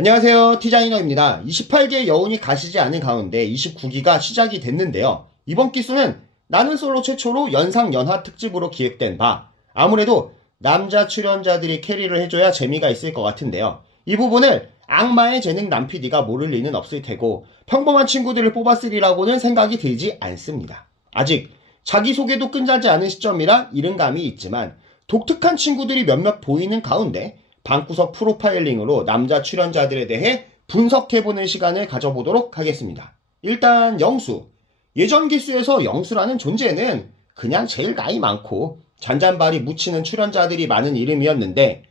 안녕하세요. 티장이너입니다. 28개 여운이 가시지 않은 가운데 29기가 시작이 됐는데요. 이번 기수는 나는 솔로 최초로 연상 연하 특집으로 기획된 바, 아무래도 남자 출연자들이 캐리를 해줘야 재미가 있을 것 같은데요. 이 부분을 악마의 재능 남PD가 모를 리는 없을 테고 평범한 친구들을 뽑았으리라고는 생각이 들지 않습니다. 아직 자기소개도 끝나지 않은 시점이라 이른감이 있지만 독특한 친구들이 몇몇 보이는 가운데 방구석 프로파일링으로 남자 출연자들에 대해 분석해보는 시간을 가져보도록 하겠습니다. 일단 영수. 예전 기수에서 영수라는 존재는 그냥 제일 나이 많고 잔잔바리 묻히는 출연자들이 많은 이름이었는데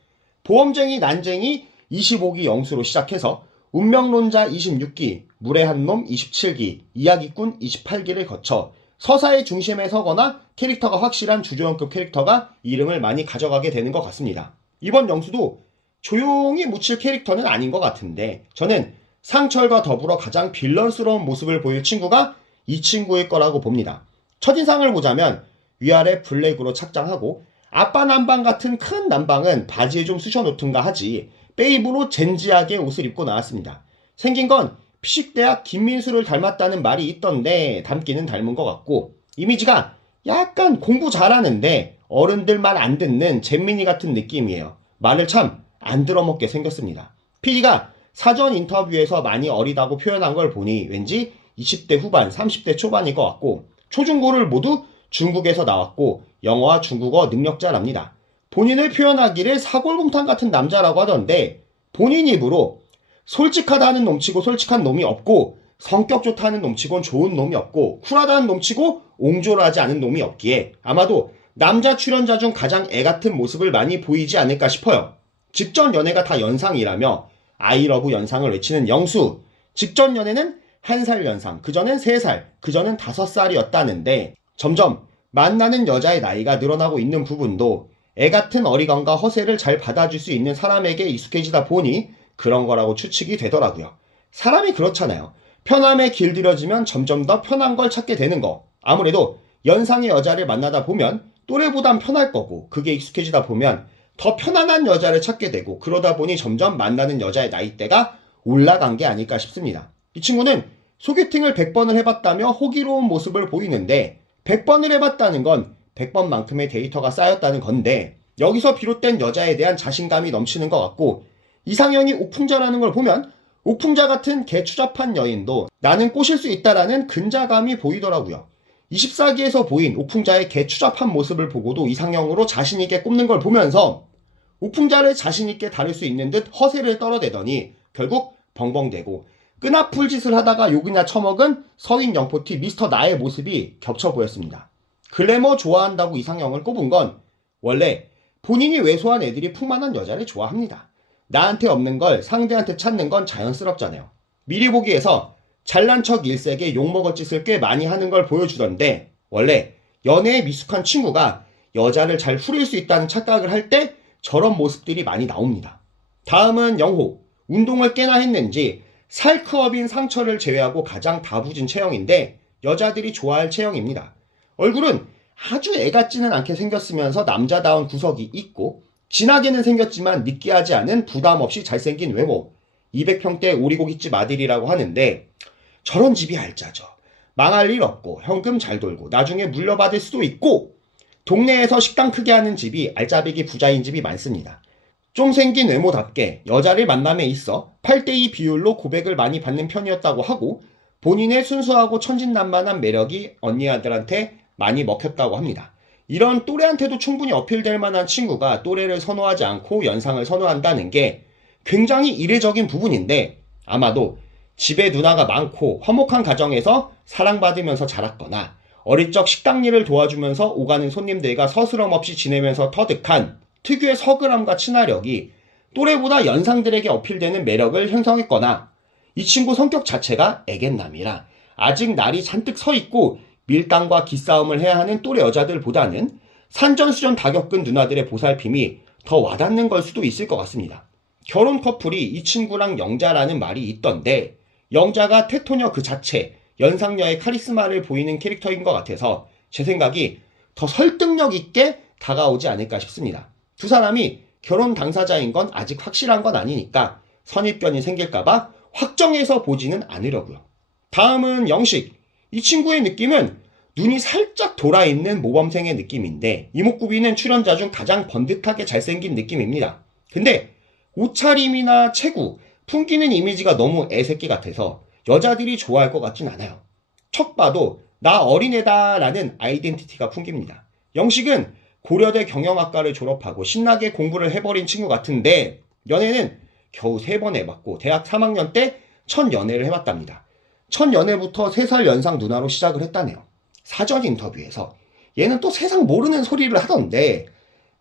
보험쟁이 난쟁이 25기 영수로 시작해서 운명론자 26기, 물의 한 놈 27기, 이야기꾼 28기를 거쳐 서사의 중심에 서거나 캐릭터가 확실한 주조연급 캐릭터가 이름을 많이 가져가게 되는 것 같습니다. 이번 영수도 조용히 묻힐 캐릭터는 아닌 것 같은데 저는 상철과 더불어 가장 빌런스러운 모습을 보일 친구가 이 친구일 거라고 봅니다. 첫인상을 보자면 위아래 블랙으로 착장하고 아빠 남방 같은 큰 남방은 바지에 좀 쑤셔놓든가 하지 베이브로 젠지하게 옷을 입고 나왔습니다. 생긴 건 피식대학 김민수를 닮았다는 말이 있던데 닮기는 닮은 것 같고 이미지가 약간 공부 잘하는데 어른들 말 안 듣는 잼민이 같은 느낌이에요. 말을 참 안 들어먹게 생겼습니다. PD가 사전 인터뷰에서 많이 어리다고 표현한 걸 보니 왠지 20대 후반, 30대 초반일 것 같고 초중고를 모두 중국에서 나왔고 영어와 중국어 능력자랍니다. 본인을 표현하기를 사골곰탕 같은 남자라고 하던데 본인 입으로 솔직하다는 놈치고 솔직한 놈이 없고 성격 좋다는 놈치곤 좋은 놈이 없고 쿨하다는 놈치고 옹졸하지 않은 놈이 없기에 아마도 남자 출연자 중 가장 애같은 모습을 많이 보이지 않을까 싶어요. 직전 연애가 다 연상이라며 아이러브 연상을 외치는 영수. 직전 연애는 1살 연상, 그전엔 3살, 그전엔 5살이었다는데 점점 만나는 여자의 나이가 늘어나고 있는 부분도 애같은 어리광과 허세를 잘 받아줄 수 있는 사람에게 익숙해지다 보니 그런 거라고 추측이 되더라고요. 사람이 그렇잖아요. 편함에 길들여지면 점점 더 편한 걸 찾게 되는 거. 아무래도 연상의 여자를 만나다 보면 또래보단 편할 거고 그게 익숙해지다 보면 더 편안한 여자를 찾게 되고 그러다 보니 점점 만나는 여자의 나이대가 올라간 게 아닐까 싶습니다. 이 친구는 소개팅을 100번을 해봤다며 호기로운 모습을 보이는데 100번을 해봤다는 건 100번만큼의 데이터가 쌓였다는 건데 여기서 비롯된 여자에 대한 자신감이 넘치는 것 같고 이상형이 옥풍자라는 걸 보면 옥풍자 같은 개추잡한 여인도 나는 꼬실 수 있다라는 근자감이 보이더라고요. 24기에서 보인 옥풍자의 개추잡한 모습을 보고도 이상형으로 자신있게 꼽는 걸 보면서 옥풍자를 자신있게 다룰 수 있는 듯 허세를 떨어대더니 결국 벙벙대고 끈아풀 짓을 하다가 욕이나 처먹은 서인 영포티 미스터 나의 모습이 겹쳐 보였습니다. 글래머 좋아한다고 이상형을 꼽은 건 원래 본인이 왜소한 애들이 풍만한 여자를 좋아합니다. 나한테 없는 걸 상대한테 찾는 건 자연스럽잖아요. 미리 보기에서 잘난 척 일색에 욕먹을 짓을 꽤 많이 하는 걸 보여주던데 원래 연애에 미숙한 친구가 여자를 잘 후릴 수 있다는 착각을 할 때 저런 모습들이 많이 나옵니다. 다음은 영호. 운동을 꽤나 했는지 살크업인 상처를 제외하고 가장 다부진 체형인데 여자들이 좋아할 체형입니다. 얼굴은 아주 애 같지는 않게 생겼으면서 남자다운 구석이 있고 진하게는 생겼지만 느끼하지 않은 부담 없이 잘생긴 외모. 200평대 오리고기집 아들이라고 하는데 저런 집이 알짜죠. 망할 일 없고 현금 잘 돌고 나중에 물려받을 수도 있고 동네에서 식당 크게 하는 집이 알짜배기 부자인 집이 많습니다. 좀 생긴 외모답게 여자를 만남에 있어 8대2 비율로 고백을 많이 받는 편이었다고 하고 본인의 순수하고 천진난만한 매력이 언니 아들한테 많이 먹혔다고 합니다. 이런 또래한테도 충분히 어필될 만한 친구가 또래를 선호하지 않고 연상을 선호한다는 게 굉장히 이례적인 부분인데 아마도 집에 누나가 많고 화목한 가정에서 사랑받으면서 자랐거나 어릴 적 식당 일을 도와주면서 오가는 손님들과 서스럼 없이 지내면서 터득한 특유의 서글함과 친화력이 또래보다 연상들에게 어필되는 매력을 형성했거나 이 친구 성격 자체가 애견남이라 아직 날이 잔뜩 서있고 밀당과 기싸움을 해야 하는 또래 여자들보다는 산전수전 다 겪은 누나들의 보살핌이 더 와닿는 걸 수도 있을 것 같습니다. 결혼 커플이 이 친구랑 영자라는 말이 있던데 영자가 테토녀 그 자체, 연상녀의 카리스마를 보이는 캐릭터인 것 같아서 제 생각이 더 설득력 있게 다가오지 않을까 싶습니다. 두 사람이 결혼 당사자인 건 아직 확실한 건 아니니까 선입견이 생길까봐 확정해서 보지는 않으려고요. 다음은 영식. 이 친구의 느낌은 눈이 살짝 돌아있는 모범생의 느낌인데 이목구비는 출연자 중 가장 번듯하게 잘생긴 느낌입니다. 근데 옷차림이나 체구, 풍기는 이미지가 너무 애새끼 같아서 여자들이 좋아할 것 같진 않아요. 척 봐도 나 어린애다 라는 아이덴티티가 풍깁니다. 영식은 고려대 경영학과를 졸업하고 신나게 공부를 해버린 친구 같은데 연애는 겨우 3번 해봤고 대학 3학년 때 첫 연애를 해봤답니다. 첫 연애부터 3살 연상 누나로 시작을 했다네요. 사전 인터뷰에서 얘는 또 세상 모르는 소리를 하던데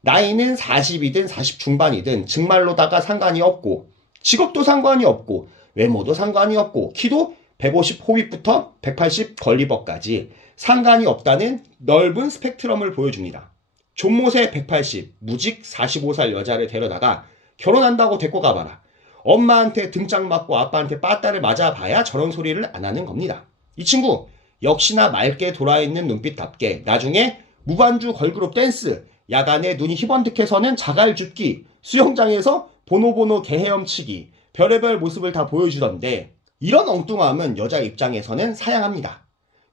나이는 40이든 40 중반이든 정말로다가 상관이 없고 직업도 상관이 없고 외모도 상관이 없고 키도 150 호빗부터 180 걸리버까지 상관이 없다는 넓은 스펙트럼을 보여줍니다. 존못의 180, 무직 45살 여자를 데려다가 결혼한다고 데리고 가봐라. 엄마한테 등짝 맞고 아빠한테 빠따를 맞아봐야 저런 소리를 안 하는 겁니다. 이 친구 역시나 맑게 돌아있는 눈빛답게 나중에 무반주 걸그룹 댄스, 야간에 눈이 희번뜩해서는 자갈 줍기, 수영장에서 보노보노 개 헤엄치기, 별의별 모습을 다 보여주던데 이런 엉뚱함은 여자 입장에서는 사양합니다.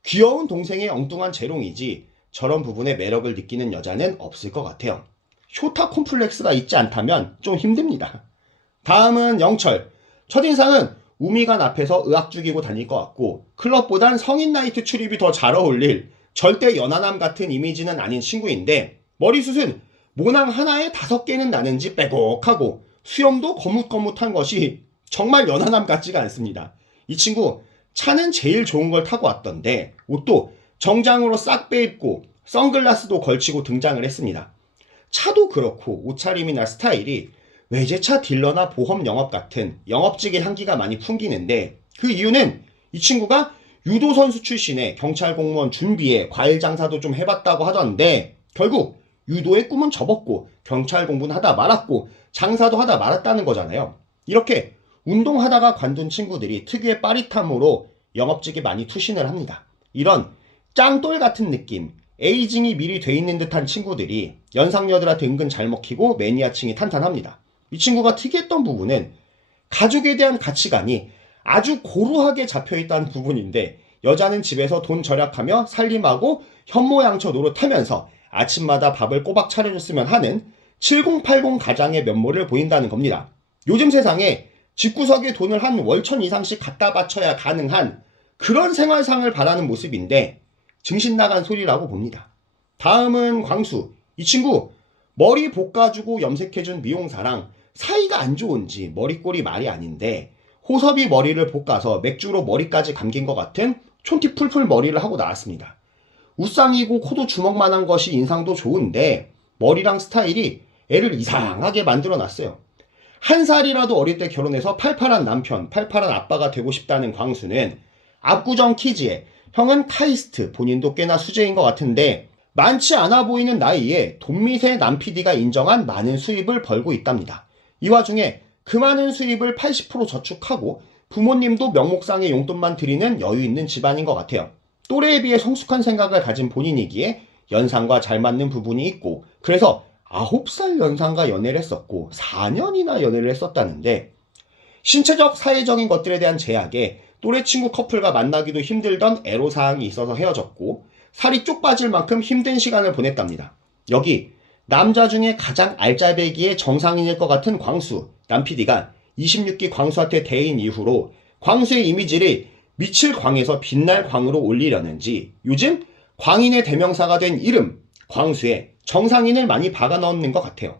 귀여운 동생의 엉뚱한 재롱이지 저런 부분에 매력을 느끼는 여자는 없을 것 같아요. 쇼타 콤플렉스가 있지 않다면 좀 힘듭니다. 다음은 영철. 첫인상은 우미관 앞에서 의학 죽이고 다닐 것 같고 클럽보단 성인 나이트 출입이 더 잘 어울릴 절대 연하남 같은 이미지는 아닌 친구인데 머리숱은 모낭 하나에 5개는 나는지 빼곡하고 수염도 거뭇거뭇한 것이 정말 연하남 같지가 않습니다. 이 친구 차는 제일 좋은 걸 타고 왔던데 옷도 정장으로 싹 빼입고 선글라스도 걸치고 등장을 했습니다. 차도 그렇고 옷차림이나 스타일이 외제차 딜러나 보험 영업 같은 영업직의 향기가 많이 풍기는데 그 이유는 이 친구가 유도 선수 출신의 경찰 공무원 준비에 과일 장사도 좀 해봤다고 하던데 결국 유도의 꿈은 접었고 경찰 공부는 하다 말았고 장사도 하다 말았다는 거잖아요. 이렇게 운동하다가 관둔 친구들이 특유의 빠릿함으로 영업직에 많이 투신을 합니다. 이런 짱돌 같은 느낌, 에이징이 미리 돼 있는 듯한 친구들이 연상녀들한테 은근 잘 먹히고 매니아층이 탄탄합니다. 이 친구가 특이했던 부분은 가족에 대한 가치관이 아주 고루하게 잡혀있다는 부분인데 여자는 집에서 돈 절약하며 살림하고 현모양처 노릇하면서 아침마다 밥을 꼬박 차려줬으면 하는 7080 가장의 면모를 보인다는 겁니다. 요즘 세상에 집구석에 돈을 한 월천 이상씩 갖다 바쳐야 가능한 그런 생활상을 바라는 모습인데 정신 나간 소리라고 봅니다. 다음은 광수. 이 친구 머리 볶아주고 염색해준 미용사랑 사이가 안 좋은지 머리꼴이 말이 아닌데 호섭이 머리를 볶아서 맥주로 머리까지 감긴 것 같은 촌티 풀풀 머리를 하고 나왔습니다. 우쌍이고 코도 주먹만한 것이 인상도 좋은데 머리랑 스타일이 애를 이상하게 만들어놨어요. 한 살이라도 어릴 때 결혼해서 팔팔한 남편, 팔팔한 아빠가 되고 싶다는 광수는 압구정 키즈에 형은 카이스트, 본인도 꽤나 수재인 것 같은데 많지 않아 보이는 나이에 돈미세 남PD가 인정한 많은 수입을 벌고 있답니다. 이 와중에 그 많은 수입을 80% 저축하고 부모님도 명목상의 용돈만 드리는 여유 있는 집안인 것 같아요. 또래에 비해 성숙한 생각을 가진 본인이기에 연상과 잘 맞는 부분이 있고 그래서 9살 연상과 연애를 했었고 4년이나 연애를 했었다는데 신체적 사회적인 것들에 대한 제약에 또래 친구 커플과 만나기도 힘들던 애로사항이 있어서 헤어졌고 살이 쪽 빠질 만큼 힘든 시간을 보냈답니다. 여기 남자 중에 가장 알짜배기의 정상인일 것 같은 광수, 남PD가 26기 광수한테 대인 이후로 광수의 이미지를 미칠 광에서 빛날 광으로 올리려는지 요즘 광인의 대명사가 된 이름 광수에 정상인을 많이 박아 넣는 것 같아요.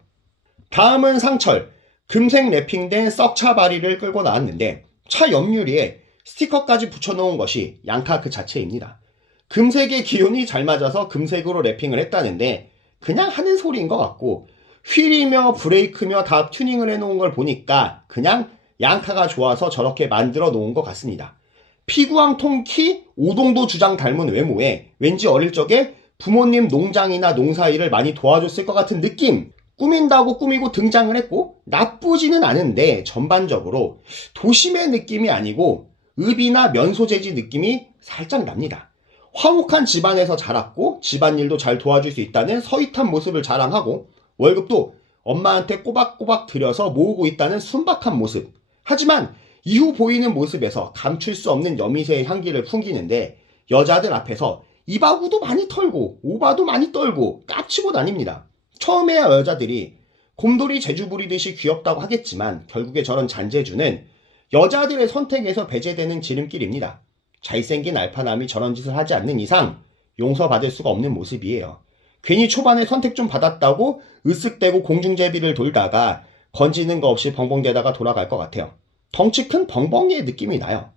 다음은 상철. 금색 랩핑된 썩차 바리를 끌고 나왔는데 차 옆유리에 스티커까지 붙여놓은 것이 양카 그 자체입니다. 금색의 기운이 잘 맞아서 금색으로 랩핑을 했다는데 그냥 하는 소리인 것 같고 휠이며 브레이크며 다 튜닝을 해놓은 걸 보니까 그냥 양카가 좋아서 저렇게 만들어 놓은 것 같습니다. 피구왕 통키 오동도 주장 닮은 외모에 왠지 어릴 적에 부모님 농장이나 농사일을 많이 도와줬을 것 같은 느낌. 꾸민다고 꾸미고 등장을 했고 나쁘지는 않은데 전반적으로 도심의 느낌이 아니고 읍이나 면소재지 느낌이 살짝 납니다. 화목한 집안에서 자랐고 집안일도 잘 도와줄 수 있다는 서윗한 모습을 자랑하고 월급도 엄마한테 꼬박꼬박 들여서 모으고 있다는 순박한 모습. 하지만 이후 보이는 모습에서 감출 수 없는 여미새의 향기를 풍기는데 여자들 앞에서 이바구도 많이 털고 오바도 많이 떨고 깝치고 다닙니다. 처음에야 여자들이 곰돌이 재주 부리듯이 귀엽다고 하겠지만 결국에 저런 잔재주는 여자들의 선택에서 배제되는 지름길입니다. 잘생긴 알파남이 저런 짓을 하지 않는 이상 용서받을 수가 없는 모습이에요. 괜히 초반에 선택 좀 받았다고 으쓱대고 공중제비를 돌다가 건지는 거 없이 벙벙대다가 돌아갈 것 같아요. 덩치 큰 벙벙이의 느낌이 나요.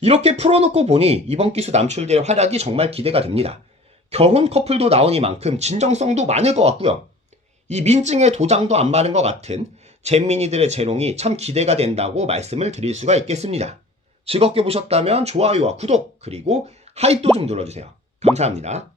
이렇게 풀어놓고 보니 이번 기수 남출들의 활약이 정말 기대가 됩니다. 결혼 커플도 나오니만큼 진정성도 많을 것 같고요. 이 민증에 도장도 안 마른 것 같은 잼민이들의 재롱이 참 기대가 된다고 말씀을 드릴 수가 있겠습니다. 즐겁게 보셨다면 좋아요와 구독 그리고 하이또 좀 눌러주세요. 감사합니다.